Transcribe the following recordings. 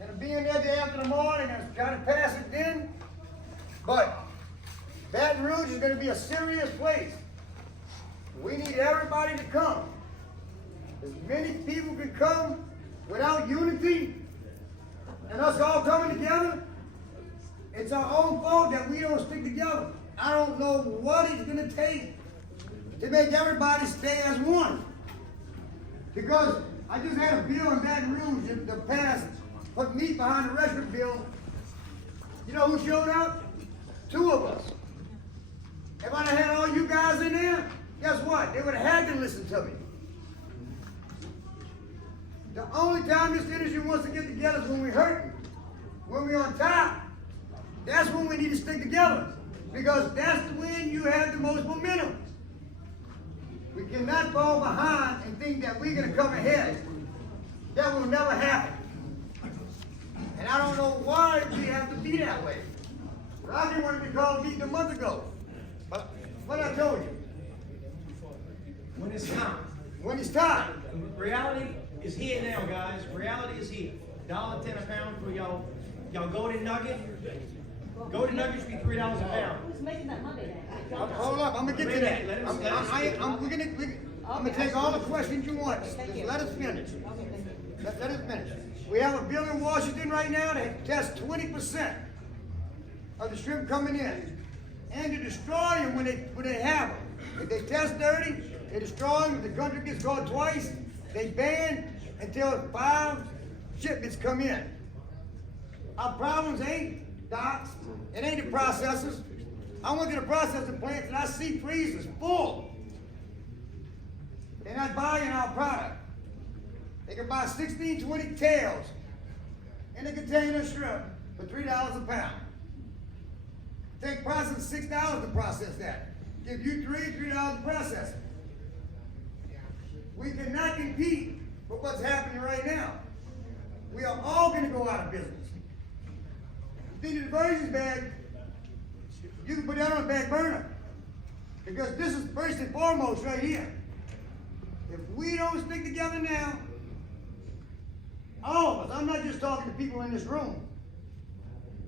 And being there day after the morning and trying to pass it then. But Baton Rouge is going to be a serious place. We need everybody to come. As many people can come without unity and us all coming together, it's our own fault that we don't stick together. I don't know what it's going to take to make everybody stay as one. Because I just had a bill in Baton Rouge in the past, put me behind the restaurant bill. You know who showed up? 2 of us. If I'd have had all you guys in there, guess what? They would have had to listen to me. The only time this industry wants to get together is when we're hurting. When we're on top, that's when we need to stick together. Because that's when you have the most momentum. We cannot fall behind and think that we're going to come ahead. That will never happen. And I don't know why we have to be that way. Roger wanted to call me a month ago. But what I told you. When it's time. When it's time. Reality is here now, guys. Reality is here. $1.10 a pound for y'all golden nugget. Golden nuggets be $3 a pound. Who's making that money then? Hold up, I'm gonna get to that. I'm gonna take all the questions you want. Just let us finish. Let us finish. We have a bill in Washington right now that tests 20% of the shrimp coming in, and to destroy them when they have them. If they test dirty, they destroy them. If the country gets caught twice, they ban until 5 shipments come in. Our problems ain't docks, it ain't the processors. I went to the processing plants and I see freezers full. They're not buying our product. They can buy 16, 20 tails in a container of shrimp for $3 a pound. Take process $6 to process that. Give you $3 to process it. We cannot compete with what's happening right now. We are all going to go out of business. You think the diversion's bad, you can put that on the back burner. Because this is first and foremost right here. If we don't stick together now, all of us, I'm not just talking to people in this room.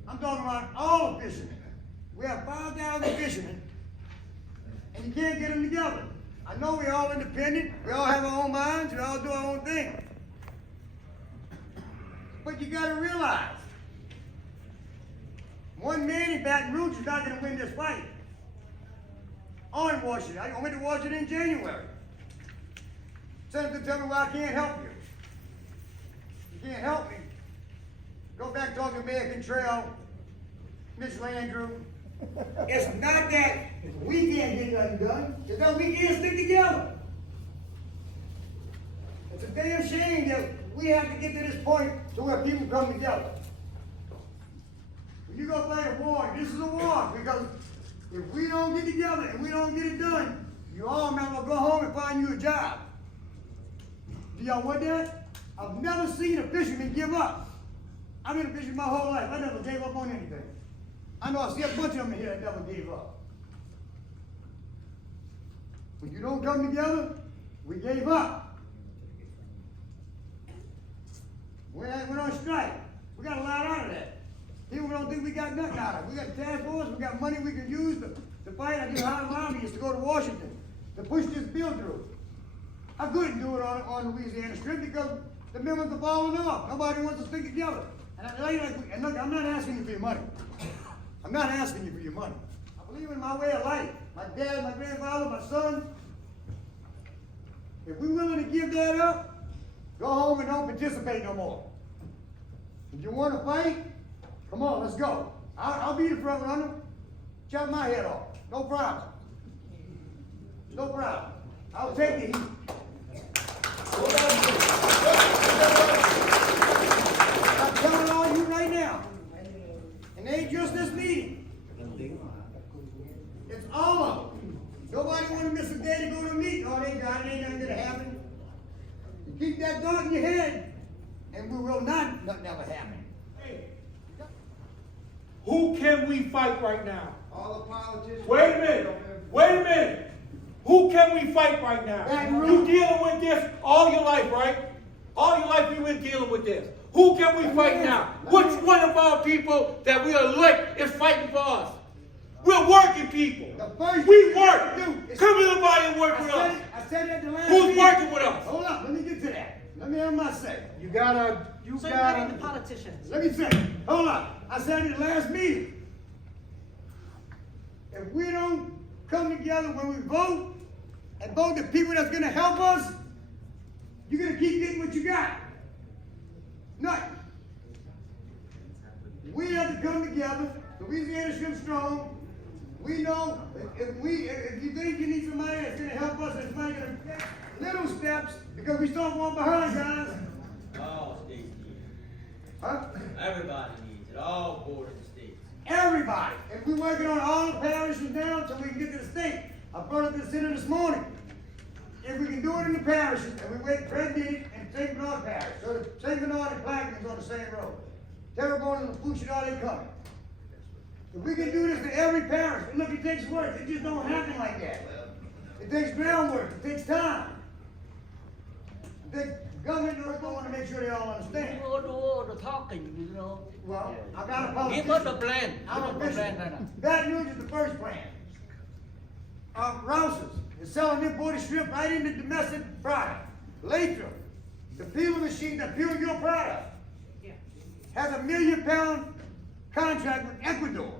I'm talking about all the fishermen. We have 5,000 fishermen, and you can't get them together. I know we're all independent, we all have our own minds, we all do our own thing. But you gotta realize, one man in Baton Rouge is not gonna win this fight. Or in Washington. I went to Washington in January. Senator tell me, well, I can't help you. You can't help me. Go back talk to Mayor Cantrell, Mitch Landrieu. It's not that we can't get nothing done, it's that we can't stick together. It's a damn shame that we have to get to this point to where people come together. When you go fight a war, this is a war, because if we don't get together and we don't get it done, you all might well go home and find you a job. Do y'all want that? I've never seen a fisherman give up. I've been a fisherman my whole life. I never gave up on anything. I know I see a bunch of them in here that never gave up. When you don't come together, we gave up. We went on strike. We got a lot out of that. People don't think we got nothing out of it. We got a task force, we got money we can use to fight. I just hired lobbyists to go to Washington to push this bill through. I couldn't do it on Louisiana Strip because the members are falling off. Nobody wants to stick together. And look, I'm not asking you for your money. I'm not asking you for your money. I believe in my way of life. My dad, my grandfather, my son. If we're willing to give that up, go home and don't participate no more. If you want to fight, come on, let's go. I'll be the front runner. Chop my head off. No problem. No problem. I'll take the heat. I'm telling all you right now, and it ain't just this meeting. It's all of them. Nobody want to miss a day to go to a meeting. Oh, they got it. Ain't nothing gonna happen. You keep that thought in your head, and we will not. Nothing ever happen. Who can we fight right now? All the politicians. Wait a minute. Wait a minute. Who can we fight right now? You dealing with this all your life, right? All your life you we're dealing with this? Who can we fight now? Which one of our people that we elect is fighting for us? We're working people. The first We thing work. you do is- Come to the body and work with us. I said it at the last Who's meeting. working with us? Hold up, let me get to that. Let me have my say. You gotta, So you're not into politicians. Let me say, hold up. I said it at the last meeting. If we don't come together when we vote and vote the people that's gonna help us, you're gonna keep getting what you got. Nothing. We have to come together. Louisiana Shrimp Strong. We know if you think you need somebody that's gonna help us, that's somebody gonna take little steps because we start one behind, guys. All states need it. Huh? Everybody needs it. All bordering states. Everybody. And we're working on all the parishes now so we can get to the state. I brought it to the center this morning. If we can do it in the parishes, and we wait Fred did it in St. Bernard Parish, so the St. Bernard and Plaquemines on the same road. Terrebonne and Lapucci, they coming. If we can do this in every parish, and look, it takes work. It just don't happen like that. It takes groundwork. It takes time. The government knows going to make sure they all understand. You all do all the talking, you know. Well, I got a politician. Give us a plan. I'm a Give us a plan, Michigan. Nana. Baton Rouge is the first plan. Rouse's is selling imported shrimp right into domestic product. Lathrop, the peeling machine that peels your product, has a 1 million pound contract with Ecuador.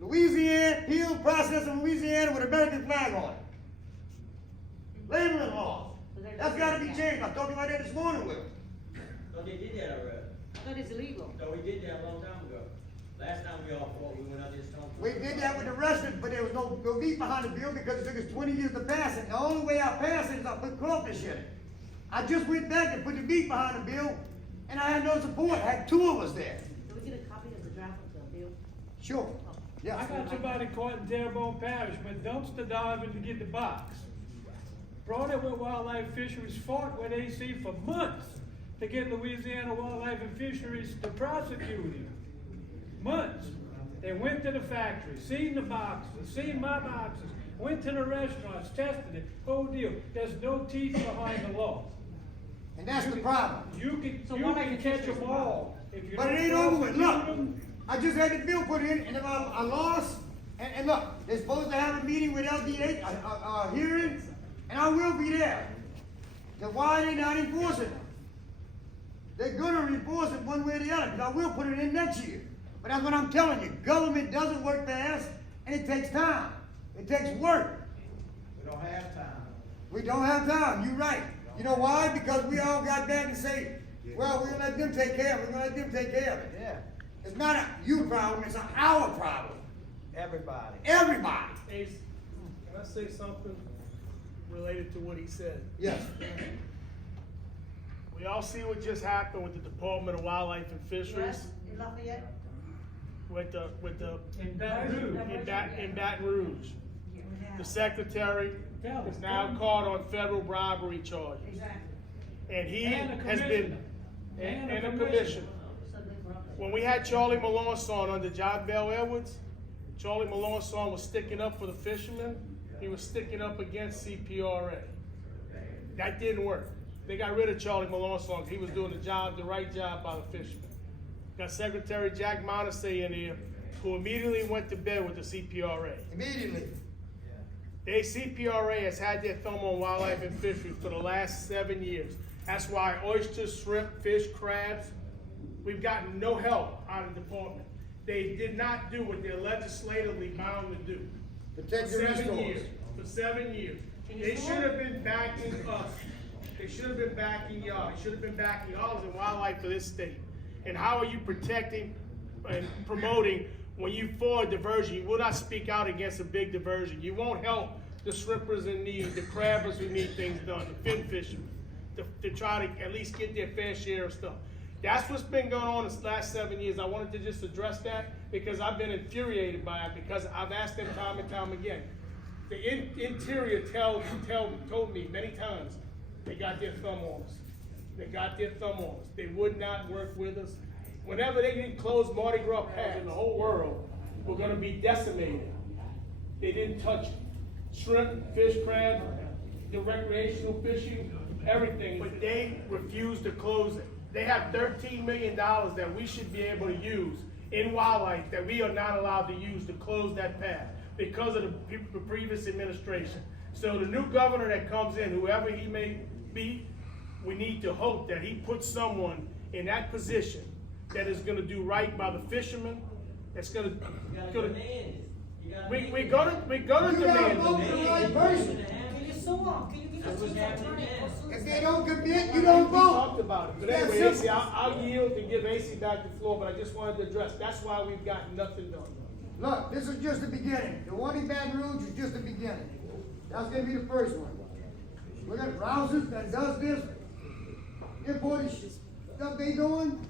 Louisiana, peel process in Louisiana with American flag on it. Labeling laws. That's gotta be changed. I talked about that this morning with them. So they did that already. That is illegal. So we did that a long time ago. Last time we all fought, we went out there and stomped. We did that with the restaurant, but there was no meat behind the bill because it took us 20 years to pass it. The only way I passed it is I put crawfish in it. I just went back and put the meat behind the bill, and I had no support. I had 2 of us there. Can we get a copy of the draft of the bill? Sure. Yeah. I got somebody caught in Terrebonne Parish, went dumpster diving to get the box. Brought it with Wildlife Fisheries, fought with AC for months to get Louisiana Wildlife and Fisheries to prosecute him. Months. They went to the factory, seen the boxes, seen my boxes, went to the restaurants, tested it, whole deal. There's no teeth behind the law. And that's the problem. You can, So you Wildlife can and catch Fisheries them all. If you But it don't ain't over with. Look, prosecute 'em. I just had the bill put in, and if I lost, and look, they're supposed to have a meeting with LDA, a hearing, and I will be there. Then why are they not enforcing it? They're gonna enforce it one way or the other, because I will put it in next year. But that's what I'm telling you, government doesn't work fast, and it takes time. It takes work. We don't have time. We don't have time, you're right. You know why? Because we all got back and say, well, we're gonna let them take care of it, we're gonna let them take care of it. Yeah. It's not a you problem, it's our problem. Everybody. Everybody. Ace, can I say something related to what he said? Yes. We all see what just happened with the Department of Wildlife and Fisheries, Yes, in Lafayette? with the, In Baton Rouge. in Baton Rouge. The secretary Tell is us. now caught on federal bribery charges. Exactly. And he And the has been, commissioner. and a commissioner. When we had Charlie Melanson under John Bell Edwards, Charlie Melanson was sticking up for the fishermen. He was sticking up against CPRA. That didn't work. They got rid of Charlie Melanson because he was doing the right job by the fishermen. Got Secretary Jack Monasey in here, who immediately went to bed with the CPRA. Immediately. The CPRA has had their thumb on wildlife and fisheries for the last 7 years. That's why oysters, shrimp, fish, crabs, we've gotten no help out of the department. They did not do what they're legislatively bound to do. Protect For your 7 resource. years. For 7 years. They should have been backing us. They should have been backing y'all. They should have been backing all of the wildlife for this state. And how are you protecting and promoting when you for a diversion? You will not speak out against a big diversion. You won't help the shrimpers in need, the crabbers who need things done, the fin fishermen, to try to at least get their fair share of stuff. That's what's been going on this last 7 years. I wanted to just address that because I've been infuriated by it because I've asked them time and time again. The interior told me many times they got their thumb on us. They got their thumb on us. They would not work with us. Whenever they didn't close Mardi Gras pads in the whole world, we're gonna be decimated. They didn't touch shrimp, fish, crab, the recreational fishing. everything, but they refuse to close it. They have $13 million that we should be able to use in wildlife that we are not allowed to use to close that path because of the previous administration. So the new governor that comes in, whoever he may be, we need to hope that he puts someone in that position that is gonna do right by the fishermen, that's gonna, You gotta demand it. You gotta we make gonna You gotta demand vote it. for the right person. Can you sue them? Can you get That's a what's happening now. If they don't commit, you don't We talked vote. about it, but That's anyway, simple. AC, I'll yield and give AC back the floor, but I just wanted to address, that's why we've gotten nothing done. Look, this is just the beginning. The one in Baton Rouge is just the beginning. That's gonna be the first one. We got Rouses that does this, imported stuff they doing,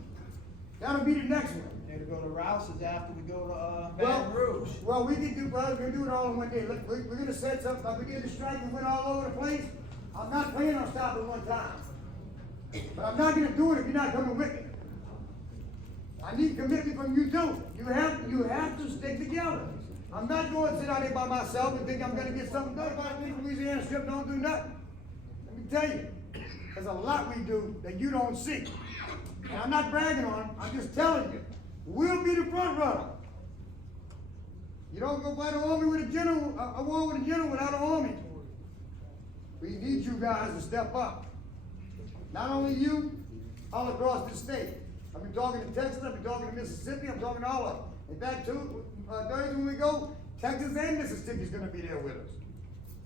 that'll be the next one. They're to go to Rouse's after we go to, Well, Baton Rouge. well, we can do, brother, we're gonna do it all in one day. Look, we're gonna set something, like we did the strike and went all over the place. I'm not planning on stopping one time. But I'm not gonna do it if you're not coming with me. I need commitment from you too. You have to stick together. I'm not going to sit out here by myself and think I'm gonna get something done. If I think Louisiana Strip don't do nothing. Let me tell you, there's a lot we do that you don't see. And I'm not bragging on it, I'm just telling you, we'll be the front runner. You don't go fight an army with a general, a war with a general without an army. We need you guys to step up. Not only you, all across the state. I've been talking to Texas, I've been talking to Mississippi, I'm talking to all of them. In fact, Thursday when we go, Texas and Mississippi's gonna be there with us.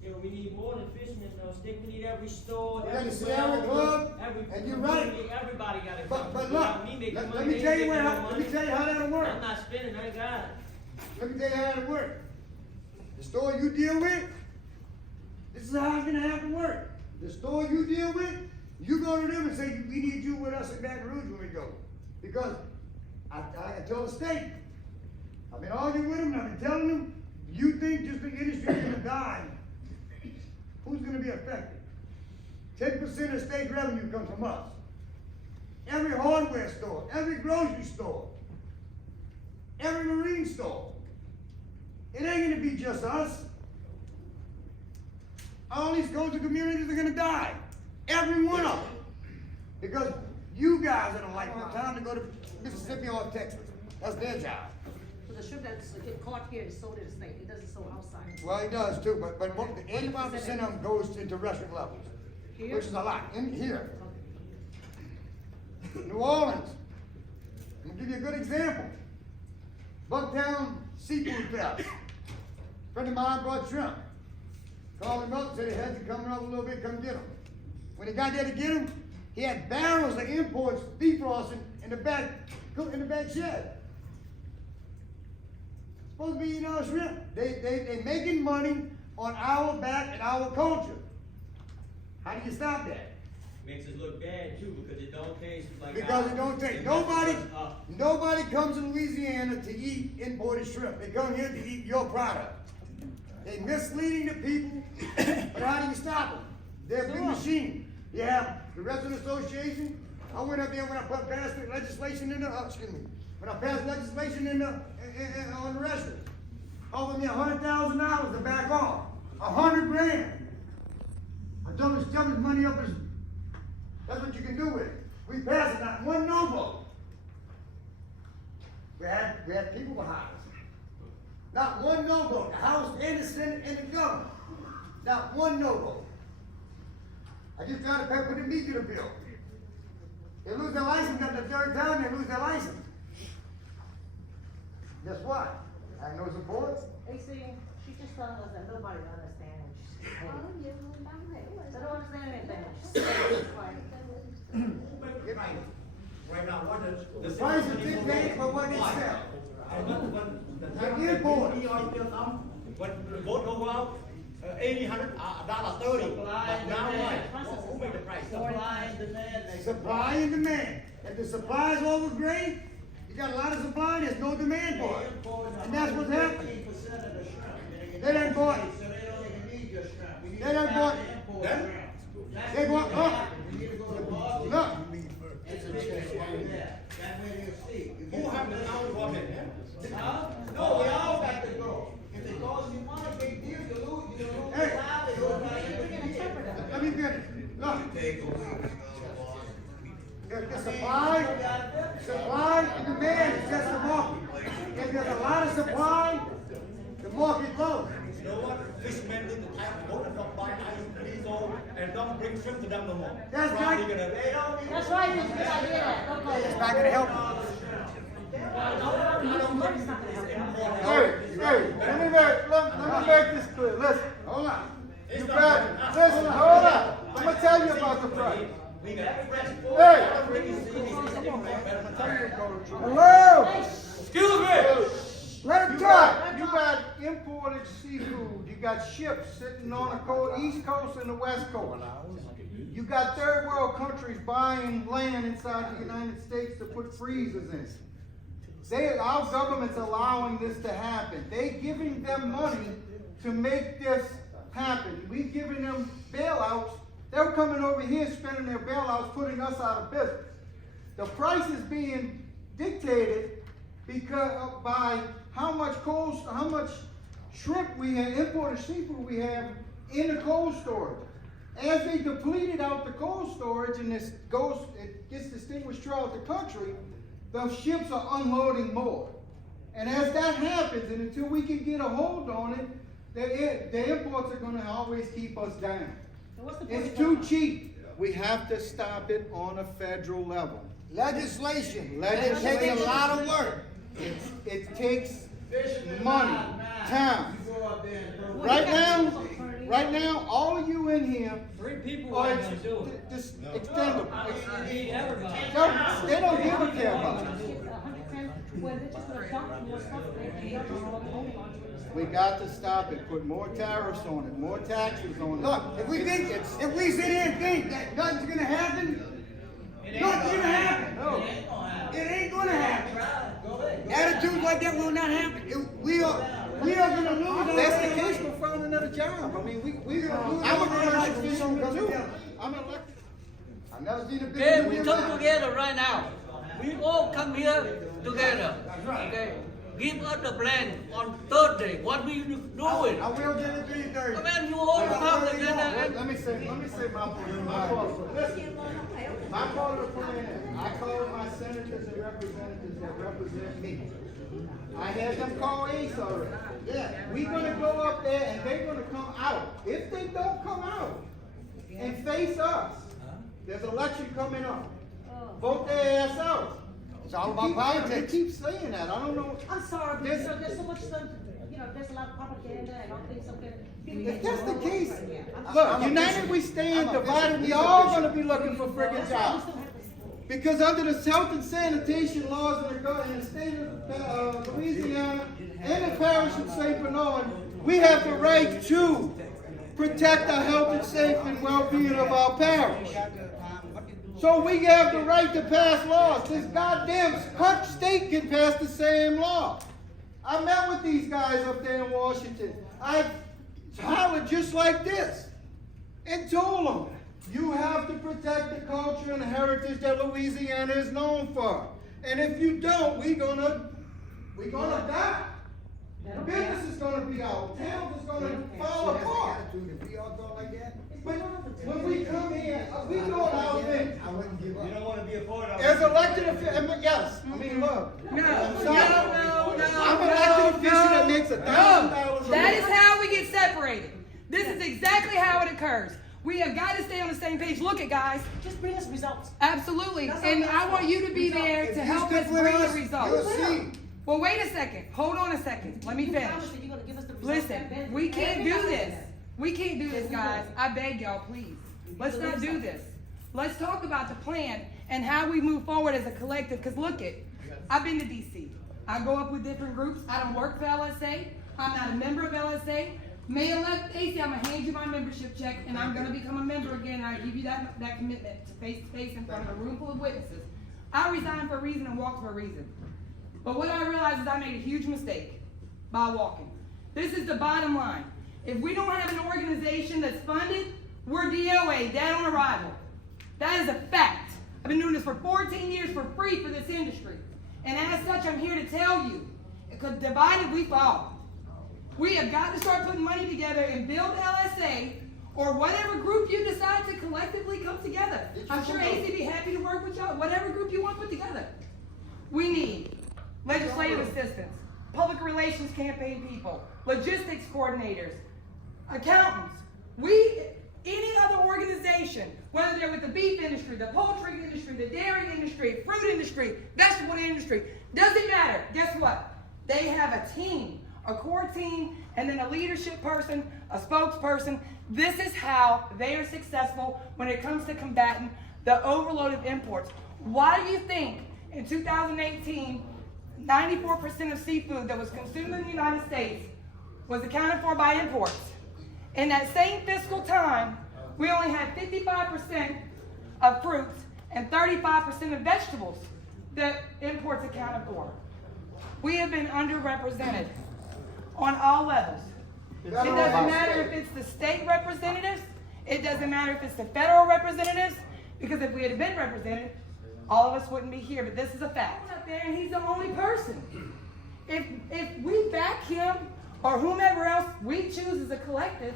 Yeah, we need more than fishermen, though. Stick, we need every store, We got every the Sierra Club, every and you're right. community, everybody gotta But come. look, Without me making let money, me they tell you making no let me money. tell you how that'll work. I'm not spending, I got it. Let me tell you how it'll work. The store you deal with, this is how it's gonna have to work. The store you deal with, you go to them and say, we need you with us in Baton Rouge when we go. Because I told the state, I've been arguing with them, and I've been telling them, you think just the industry is gonna die, who's gonna be affected? 10% of state revenue comes from us. Every hardware store, every grocery store, every marine store. It ain't gonna be just us. All these coastal communities are gonna die. Every one of them. Because you guys are like the time to go to Mississippi or Texas. That's their job. So the shrimp that's get caught here is sold in the state, it doesn't sell outside. Well, it does too, but 85% of them goes to terrestrial levels, Here? which is a lot, in here. New Orleans, I'm gonna give you a good example. Bucktown Seafood Fest. Friend of mine brought shrimp. Called him up, said he had to come up a little bit, come get them. When he got there to get them, he had barrels of imports defrosting in the back shed. Supposed to be eating our shrimp. They making money on our back and our culture. How do you stop that? Makes us look bad too, because it don't taste like. Because ours. it don't take, It nobody, messes us up. nobody comes to Louisiana to eat imported shrimp. They come here to eat your product. They misleading the people, but how do you stop them? They're a big machine. You have the resident association. I went up there when I passed the legislation in the, when I passed legislation on the restaurant. Offered me $100,000 to back off. $100,000. I told him to shove his money up his, that's what you can do with it. We passed it, not one no vote. We had people behind us. Not one no vote. The House and the Senate and the government. Not one no vote. I just tried to put the meat to the bill. They lose their license at the third time, they lose their license. Guess what? I have no support. They say, she just telling us that nobody understands what she's saying. They don't understand anything. She's saying it's like, Right now, what is? The price is dictated by what they sell. The import. When the vote go out, $80, $130, but now what? Who made the price? Supply and demand. Supply and demand. If the supply is overgraded, you got a lot of supply and there's no demand for it. And that's what's happening. 15% of the shrimp. They done bought, So they don't even need your shrimp. We need They done to bought- import Them? shrimp. That's they what bought we up. We need to go to Boston. Look, It's a big one there. That way they'll see. You Who get have the some- now to it? Huh? No, we all got to go. If it costs you money, big deal, you lose Hey. the livelihood by the end of the year. let me finish. Look, The supply and demand is just the market. If there's a lot of supply, the market low. You know what? Fishermen need to have both of them buy ice diesel and don't bring shrimp to them no more. That's Probably right. That's right, Mr. Idea. Don't go It's there. not gonna help. Money's not gonna help them. Hey, let me make this clear. Listen, Hold on. you got, listen, hold up. I'm gonna tell you about the price. We got fresh food. Hey. I don't think you see these Hello? Excuse me. Let You him talk. got imported seafood. You got ships sitting on the East Coast and the West Coast. You got third world countries buying land inside the United States to put freezers in. Our government's allowing this to happen. They giving them money to make this happen. We giving them bailouts. They're coming over here spending their bailouts, putting us out of business. The price is being dictated because by how much shrimp we have, imported seafood we have in the cold storage. As they depleted out the cold storage and it gets distinguished throughout the country, the ships are unloading more. And as that happens, and until we can get a hold on it, the imports are gonna always keep us down. So what's the It's point? too cheap. We have to stop it on a federal level. Legislation. It takes a lot of work. It takes money, time. Right now, all of you in here 3 people are ain't gonna do it. just extendable. You need everybody. No, they don't give a care about it. 110, well, they're just gonna dump more stuff, they dump all the whole bunch. We got to stop it, put more tariffs on it, more taxes on it. Look, if we sit here and think that nothing's gonna happen, nothing's gonna happen. No. It ain't gonna happen. Attitudes like that will not happen. We are gonna lose. If that's the case, we'll find another job. I mean, I'm a commercial fisherman too. I'm elected. I've never seen a big. Okay, we come together right now. We all come here together. right. Okay, give us the plan on Thursday. What we do it? I will get it to you Thursday. I mean, you all come together. Let me say my part. Listen, my part of the plan is, I called my senators and representatives that represent me. I had them call Ace already. Yeah. We gonna go up there and they're gonna come out. If they don't come out and face us, there's election coming up. Vote their ass out. It's all about politics. They keep saying that. I don't know. I'm sorry, but there's so much stuff, there's a lot of propaganda and all things like that. If that's the case, I'm look, I'm a united bishop. we stand, I'm a divided bishop. we all gonna be looking for friggin' jobs. Because under the health and sanitation laws in the state of Louisiana and the parish of St. Bernard, we have the right to protect the health and safety and well-being of our parish. So we have the right to pass laws. This goddamn state can pass the same law. I met with these guys up there in Washington. I hollered just like this and told them, you have to protect the culture and the heritage that Louisiana is known for. And if you don't, we're gonna die. Business is gonna be out. Towns is gonna fall apart. If we all go like that, But when we come here, we do our thing. I wouldn't give up. You don't want to be a part of it. As elected official, yes, I mean, look. No, I'm no, sorry. no, no, I'm an elected official that makes $1,000 a That is week. how we get separated. This is exactly how it occurs. We have got to stay on the same page. Look at guys. Just bring us results. Absolutely. That's all And I'm I want you to be If there you to help stick us with bring the us, results. you'll see. Well, wait a second. Hold on a second. Let me You finish. promised that you're gonna give us the results. Listen, we can't do this. We can't do this, guys. I beg y'all, please. Let's not do this. Let's talk about the plan and how we move forward as a collective. Because look it, I've been to DC. I go up with different groups. I don't work for LSA. I'm not a member of LSA. May-elect AC, I'm gonna hand you my membership check, and I'm gonna become a member again. And I give you that commitment to face in front of a room full of witnesses. I resigned for a reason and walked for a reason. But what I realized is I made a huge mistake by walking. This is the bottom line. If we don't have an organization that's funded, we're DOA, dead on arrival. That is a fact. I've been doing this for 14 years for free for this industry. And as such, I'm here to tell you, because divided we fall. We have got to start putting money together and build LSA or whatever group you decide to collectively come together. I'm sure AC be happy to work with y'all, whatever. We need legislative assistants, public relations campaign people, logistics coordinators, accountants. Any other organization, whether they're with the beef industry, the poultry industry, the dairy industry, fruit industry, vegetable industry, doesn't matter. Guess what? They have a team, a core team, and then a leadership person, a spokesperson. This is how they are successful when it comes to combating the overload of imports. Why do you think in 2018, 94% of seafood that was consumed in the United States was accounted for by imports? In that same fiscal time, we only had 55% of fruits and 35% of vegetables that imports accounted for. We have been underrepresented on all levels. It doesn't matter if it's the state representatives, it doesn't matter if it's the federal representatives, because if we had been represented, all of us wouldn't be here, but this is a fact. Up there, and he's the only person. If we back him or whomever else we choose as a collective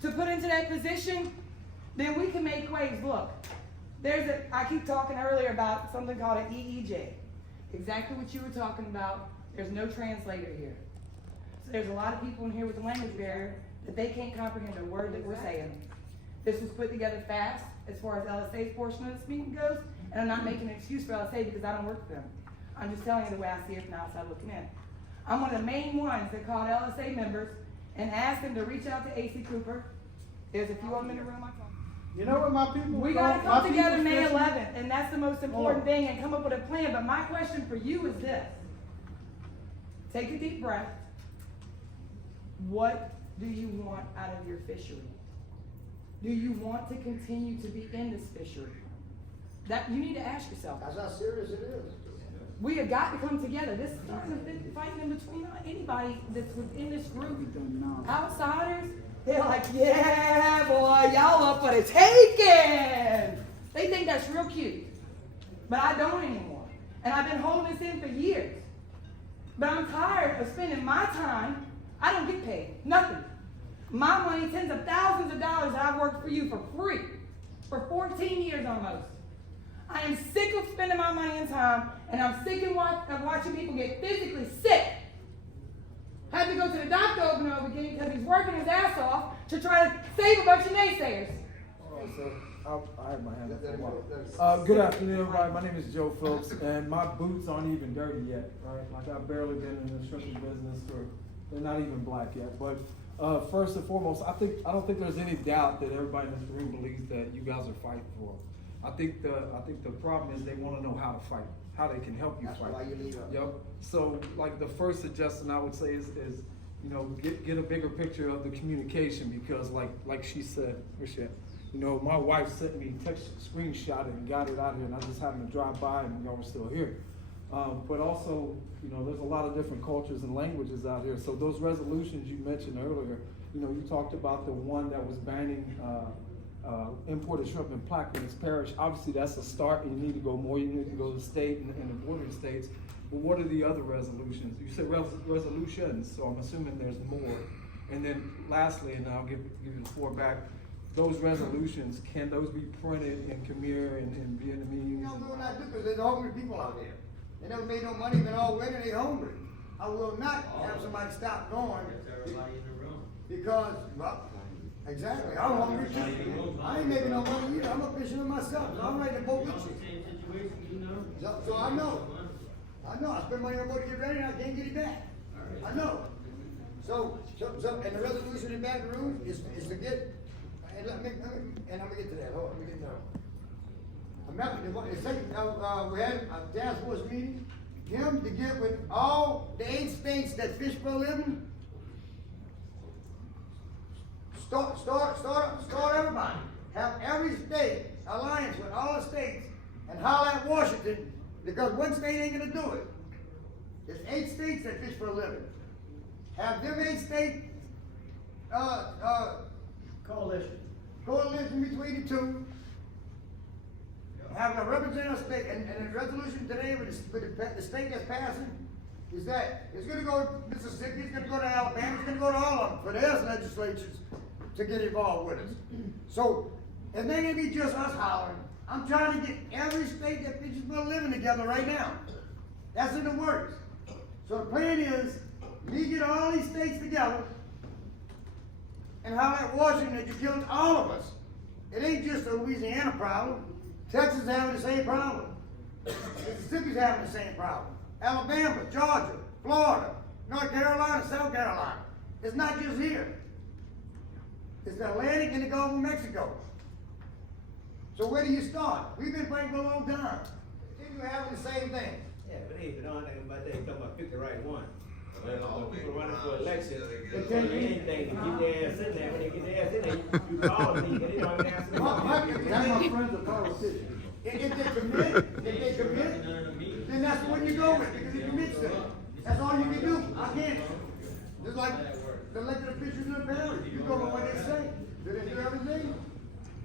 to put into that position, then we can make waves. Look, I keep talking earlier about something called an EEJ. Exactly what you were talking about. There's no translator here. So there's a lot of people in here with a language barrier that they can't comprehend a word that we're saying. This was put together fast as far as LSA's portion of this meeting goes, and I'm not making an excuse for LSA because I don't work for them. I'm just telling you the way I see it from the outside looking in. I'm one of the main ones that called LSA members and asked them to reach out to AC Cooper. There's a few of them in the room. You know what my people? We got to come together May 11th, and that's the most important thing, and come up with a plan. But my question for you is this. Take a deep breath. What do you want out of your fishery? Do you want to continue to be in this fishery? That you need to ask yourself. That's how serious it is. We have got to come together. This isn't a fight in between anybody that's within this group. Outsiders, they're like, yeah, boy, y'all up for the taking. They think that's real cute. But I don't anymore. And I've been holding this in for years. But I'm tired of spending my time. I don't get paid. Nothing. My money, tens of thousands of dollars that I've worked for you for free. For 14 years almost. I am sick of spending my money and time, and I'm sick of watching people get physically sick. Had to go to the doctor over and over again because he's working his ass off to try to save a bunch of naysayers. I have my hand up for a while. Good afternoon, everybody. My name is Joe Phillips, and my boots aren't even dirty yet, right? Like, I've barely been in the shrimping business they're not even black yet. But first and foremost, I don't think there's any doubt that everybody in this room believes that you guys are fighting for. I think the problem is they want to know how to fight, how they can help you fight. That's why you lead up. Yep. So, like, the first suggestion I would say is you know, get a bigger picture of the communication, because like she said, you know, my wife sent me screenshot it and got it out here, and I just happened to drive by and y'all were still here. But also, you know, there's a lot of different cultures and languages out here. So those resolutions you mentioned earlier, you know, you talked about the one that was banning imported shrimp in Plaquemines Parish. Obviously, that's a start, and you need to go more. You need to go to the state and the bordering states. But what are the other resolutions? You said resolutions, so I'm assuming there's more. And then lastly, and I'll give you the floor back, those resolutions, can those be printed in Khmer and Vietnamese? You know, we will not do, because there's hungry people out there. They never made no money, been all winter, they hungry. I will not have somebody stop going. Because, well, exactly, I'm hungry too. I ain't making no money either, I'm a fisherman myself, so I'm ready to boat with you. So I know, I spend money on boat to get ready and I can't get it back. I know. So, and the resolution in Baton Rouge is to get, and I'm gonna get to that, hold on, let me get to that. We had a task force meeting, him to get with all the 8 states that fish for a living. Start everybody. Have every state alliance with all the states and holler at Washington, because one state ain't gonna do it. There's 8 states that fish for a living. Have them 8 state coalition between the two. Having a representative state, and the resolution today with the state that's passing is that it's gonna go to Mississippi, it's gonna go to Alabama, it's gonna go to all of them for their legislatures to get involved with us. So, it ain't gonna be just us hollering. I'm trying to get every state that fishes for a living together right now. That's in the works. So the plan is, me get all these states together and holler at Washington that you're killing all of us. It ain't just a Louisiana problem. Texas is having the same problem. Mississippi's having the same problem. Alabama, Georgia, Florida, North Carolina, South Carolina. It's not just here. It's the Atlantic and the Gulf of Mexico. So where do you start? We've been fighting for a long time. We're having the same thing. Yeah, but hey, but on that, but they talking about pick the right one. When people running for election, they tell you anything to get their ass in there. When they get their ass in there, you call them, they don't even answer the phone. My friends are politicians. If they commit, then that's what you go with, because he commits to it. That's all you can do. I can't. Just like the elected officials in the parish, you go with what they say. Do they do everything?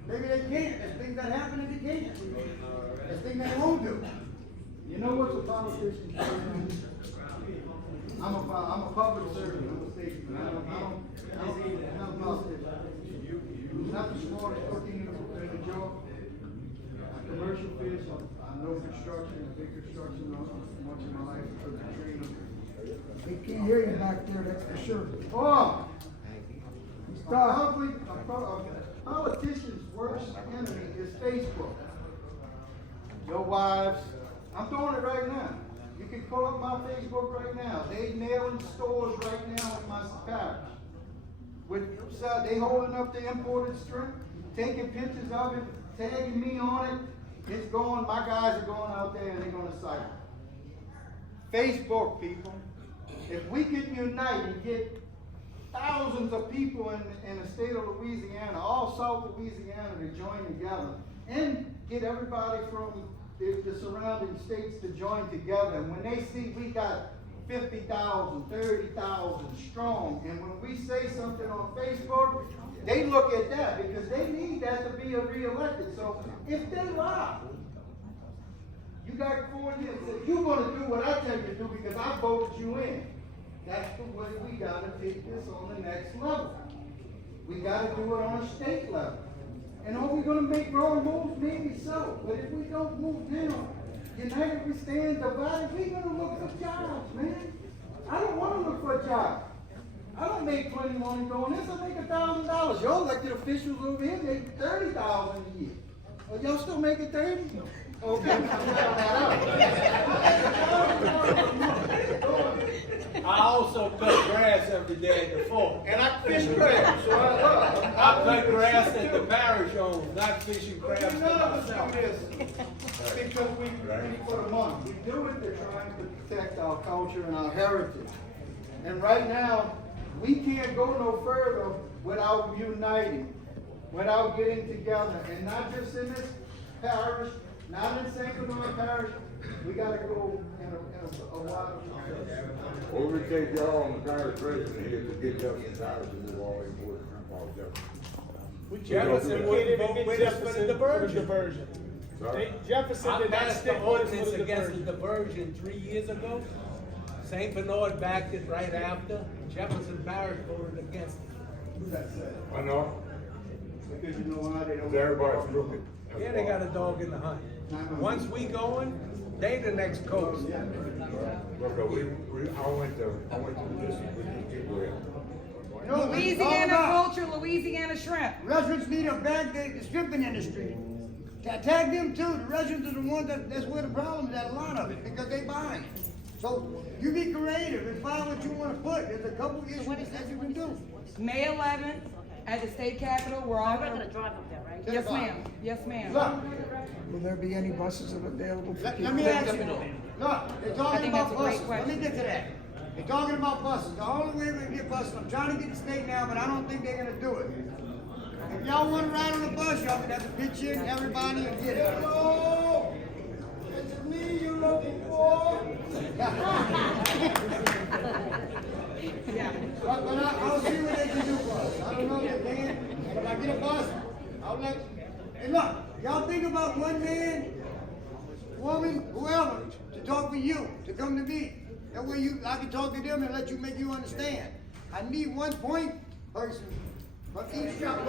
Maybe they can't. There's things that happen that they can't. There's things they won't do. You know what's a politician? I'm a public servant. I'm a statesman. I'm not a politician. I'm not the smartest cookie in the jar. I'm commercial fish. I know construction. I did construction much of my life. Katrina. They can't hear you back there, that's for sure. Oh! A politician's worst enemy is Facebook. Your wives, I'm doing it right now. You can pull up my Facebook right now. They nailing stores right now in my parish. They holding up the imported shrimp, taking pictures of it, tagging me on it. It's going, my guys are going out there and they're gonna cite it. Facebook, people. If we can unite and get thousands of people in the state of Louisiana, all South Louisiana, to join together and get everybody from the surrounding states to join together. And when they see we got 50,000, 30,000 strong, and when we say something on Facebook, they look at that because they need that to be re-elected. So if they lie, you got 4 years, you're going to do what I tell you to do because I voted you in. That's the way we got to take this on the next level. We got to do it on a state level. And are we going to make wrong moves? Maybe so. But if we don't move down, united we stand, divided, we're going to look for jobs, man. I don't want to look for a job. I don't make plenty of money doing this. I make $1,000. Y'all elected officials over here make $30,000 a year. Are y'all still making 30? Okay. I also cut grass every day at the fort. And I fish crabs, so I cut grass that the parish owns, not fishing crabs for None of us myself. do this because we for the money. We do it to try to protect our culture and our heritage. And right now, we can't go no further without uniting, without getting together. And not just in this parish, not in St. Bernard Parish, we gotta go in a wider. Well, we take y'all on the parish president here to get Jefferson Parish to move all the important grandpa Jefferson. Jefferson wouldn't vote with us for the diversion. Sorry? Jefferson I did not passed stick the with us for ordinance the against the diversion. diversion 3 years ago. St. Bernard backed it right after. Jefferson Parish voted against it. I know, Because you know why they don't. everybody's crooked. Yeah, they got a dog in the hunt. Once we going, they the next coast. Look, I went to this with these people here. You know, Louisiana all about- culture, Louisiana shrimp. Residents need to back the stripping industry. Tag them too. The residents are the ones that's where the problem is at, a lot of it, because they buying it. So you be creative and find what you want to put. There's a couple issues that you can do. May 11th at the state capitol, we're all We're gonna. gonna drive up there, right? Yes, ma'am. Yes, ma'am. Look, Will there be any buses available for let people? me ask you. Look, they're I talking think about that's a great buses. Let me question. get to that. They're talking about buses. The only way we can get buses, I'm trying to get the state now, but I don't think they're gonna do it. If y'all wanna ride on the bus, y'all gonna have to pitch in everybody and get it. Hello, it's me you looking for. Yeah. But I'll see what they can do for us. I don't know if they can, but if I get a bus, I'll let, hey look, y'all think about one man, woman, whoever, to talk for you, to come to me. That way I can talk to them and let you make you understand. I need one point person from each shop.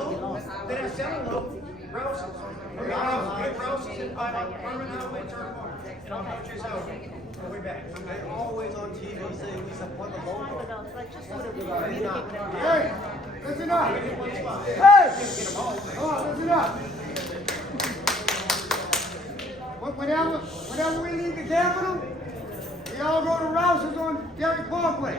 They're selling low roses. Roses and by permanent highway turn. They're always on TV saying we support the local. Like, just sort of communicate them. Hey, listen up. Hey, come on, listen up. Whenever we leave the Capitol, we all go to Rouse's on Derrick Parkway.